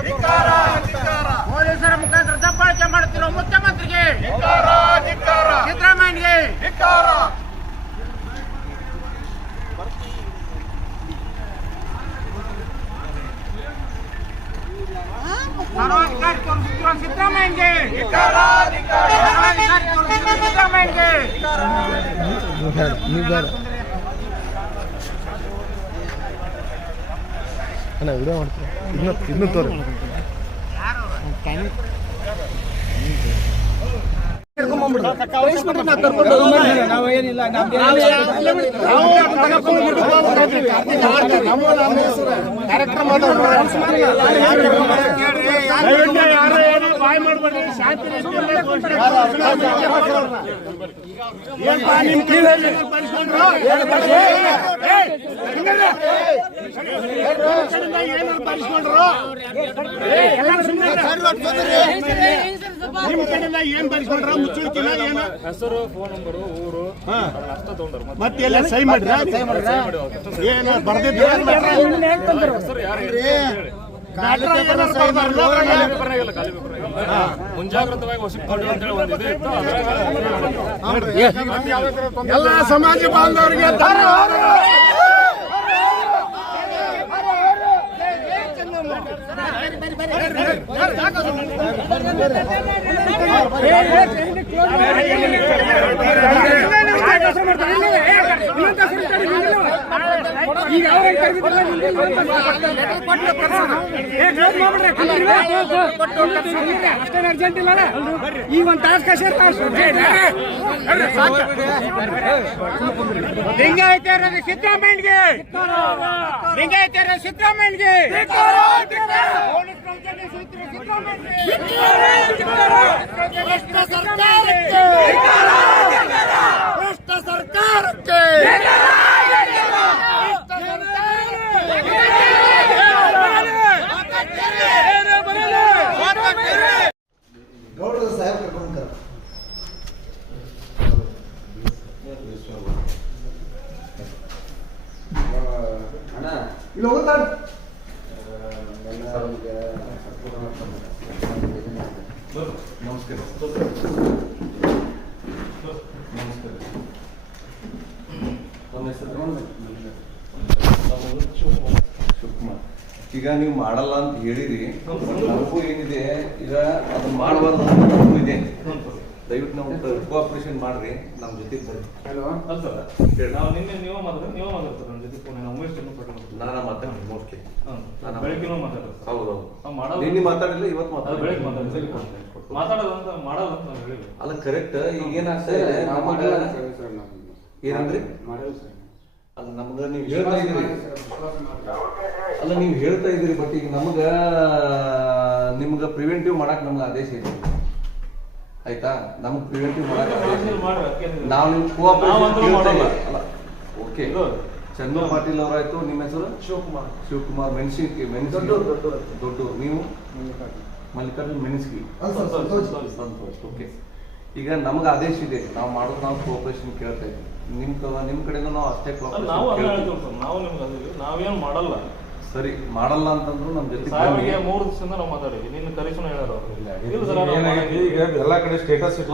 ಧಿಕ್ಕಾರ ಧಿಕ್ಕಾರ ಪೊಲೀಸರ ಮುಖಾಂತರ ದಬ್ಬಾಳಿಕೆ ಮಾಡುತ್ತಿರುವ ಮುಖ್ಯಮಂತ್ರಿಗೆ ಧಿಕ್ಕಾರ ಧಿಕ್ಕಾರ ಸಿದ್ದರಾಮಯ್ಯಗೆ ಧಿಕ್ಕಾರ ಸರ್ವಾಧಿಕಾರಿ ತೋರಿಸುತ್ತಿರುವ ಸಿದ್ದರಾಮಯ್ಯಗೆ ಧಿಕ್ಕಾರ ವಿಡಿಯೋ ಸರ್ವಾಧಿಕಾರಿ ತೋರಿಸುತ್ತಿರುವ ಇನ್ನೂ ತೋರಿ ಬೇಡ ಅಣ್ಣ ವಿಡಿಯೋ ಮಾಡ್ತೀನಿ ಇದನ್ನ ನಿಮ್ ಕಡೆಯಿಂದ ಏನ್ ಬರಿಸ್ಕೊಂಡ್ರ ಮುಚ್ಚಳಿಕಿಲ್ಲ ಏನ ಹೆಸರು ಫೋನ್ ನಂಬರ್ ಊರು. ಅಷ್ಟ ತಗೊಂಡ್ರು ಮತ್ತೆ. ಎಲ್ಲ ಸೈ ಮಾಡ್ರ ಏನ ಬರ್ದಿದ್ರ ಹೆಸರು ಯಾರು ಎಲ್ಲ ಸಮಾಜ ಮುಂಜಾಗ್ರತವಾಗಿ ವಶಕ್ಕೆ ಅಂತ ಹೇಳಿ ಒಂದು ಬಾಂಧವರಿಗೆ ಧನ್ಯವಾದ ಈಗ ಒಂದು ತಾಸು ಕಷ್ಟ ಲಿಂಗಾಯತರ ಸಿದ್ದರಾಮಯ್ಯಗೆ ಲಿಂಗಾಯತರ ಸಿದ್ದರಾಮಯ್ಯಗೆ ಪೊಲೀಸ್ ಇಲ್ಲಿ ಹೋಗುತ್ತಾ ನಮಸ್ಕಾರ ನಮಸ್ಕಾರ ಈಗ ನೀವು ಮಾಡಲ್ಲ ಅಂತ ಹೇಳಿರಿ ಏನಿದೆ ಈಗ ಅದನ್ನ ಮಾಡಬಾರ್ದು ಇದೆ. ದಯವಿಟ್ಟು ನಾವು ಕೋಆಪರೇಷನ್ ಮಾಡ್ರಿ ನಮ್ಮ ಜೊತೆಗೆ ಬರ್ರಿ. ಅಲ್ಲ ಸರ್ ನಾವು ನಿನ್ನೆ ನೀವು ಮಾತಾಡ ನೀವು ಮಾತಾಡ್ತಾರೆ ನಮ್ಮ ಜೊತೆ ಫೋನ್ ಉಮೇಶ್ ಜನ ಪಟ್ಟು ನಾನು ಮಾತಾಡ್ತೀನಿ ಓಕೆ ಬೆಳಗ್ಗೆನೂ ಮಾತಾಡ್ತಾರೆ. ಹೌದು ನಾವು ಮಾಡೋದು ನಿನ್ನೆ ಮಾತಾಡಿಲ್ಲ ಇವತ್ತು ಮಾತಾಡ ಬೆಳಗ್ಗೆ ಮಾತಾಡಿಲ್ಲ ಮಾತಾಡೋದು ಮಾತಾಡೋದಂತ ಮಾಡೋದಂತ ಅಂತ ಹೇಳಿಲ್ಲ ಅಲ್ಲ ಕರೆಕ್ಟ್ ಈಗ ಏನಾಗ್ತಾ ಇದೆ? ನಮಗ ಏನಂದ್ರಿ? ಅಲ್ಲ ನಮ್ಗ ನೀವು ಹೇಳ್ತಾ ಇದ್ದೀರಿ. ಅಲ್ಲ ನೀವು ಹೇಳ್ತಾ ಇದ್ದೀರಿ ಬಟ್ ಈಗ ನಮಗ ನಿಮ್ಗ ಪ್ರಿವೆಂಟಿವ್ ಮಾಡಕ್ ನಮ್ಗೆ ಆದೇಶ ಇದೆ. ಆಯ್ತಾ? ನಮ್ಗೆ ಪ್ರಿವೆಂಟಿವ್ ಮಾಡಕ್ಕೆ. ನಾವು ನಿಮ್ ಮಾಡಲ್ಲ. ಓಕೆ. ಚಂದ್ರ ಪಾಟೀಲ್ ಅವರಾಯ್ತು ನಿಮ್ಮ ಹೆಸರು? ಶಿವಕುಮಾರ್. ಶಿವಕುಮಾರ್ ಮೆಣಸಿನ್ಕಿ ಮೆಣಸಿನ ದೊಡ್ಡ ನೀವು? ಮಲ್ಲಿಕಾರ್ಜುನ್. ಮೆಣಸ್ಕಿ ಸಂತೋಷ್ ಓಕೆ. ಈಗ ನಮ್ಗೆ ಆದೇಶ ಇದೆ. ನಾವು ಮಾಡೋದು ನಾವು ಕೋಆಪರೇಷನ್ ಕೇಳ್ತಾ ಇದ್ದೀವಿ. ನಿಮ್ ನಿಮ್ ಕಡೆಯಿಂದ ನಾವು ಅಷ್ಟೇ ನಾವು ನಿಮ್ಗೆ ನಾವೇನು ಮಾಡಲ್ಲ. ಸರಿ ಮಾಡಲ್ಲ ಅಂತಂದ್ರು ನಮ್ ಜೊತೆ ಮೂರು ದಿವಸದಿಂದ ನಾವು ಮಾತಾಡಿದ್ವಿ. ನಿನ್ನ ಕರೀಸನ ಹೇಳೋರು. ಇಲ್ಲ ಈಗ ಎಲ್ಲ ಕಡೆ ಸ್ಟೇಟಸ್ ಇಟ್ಟು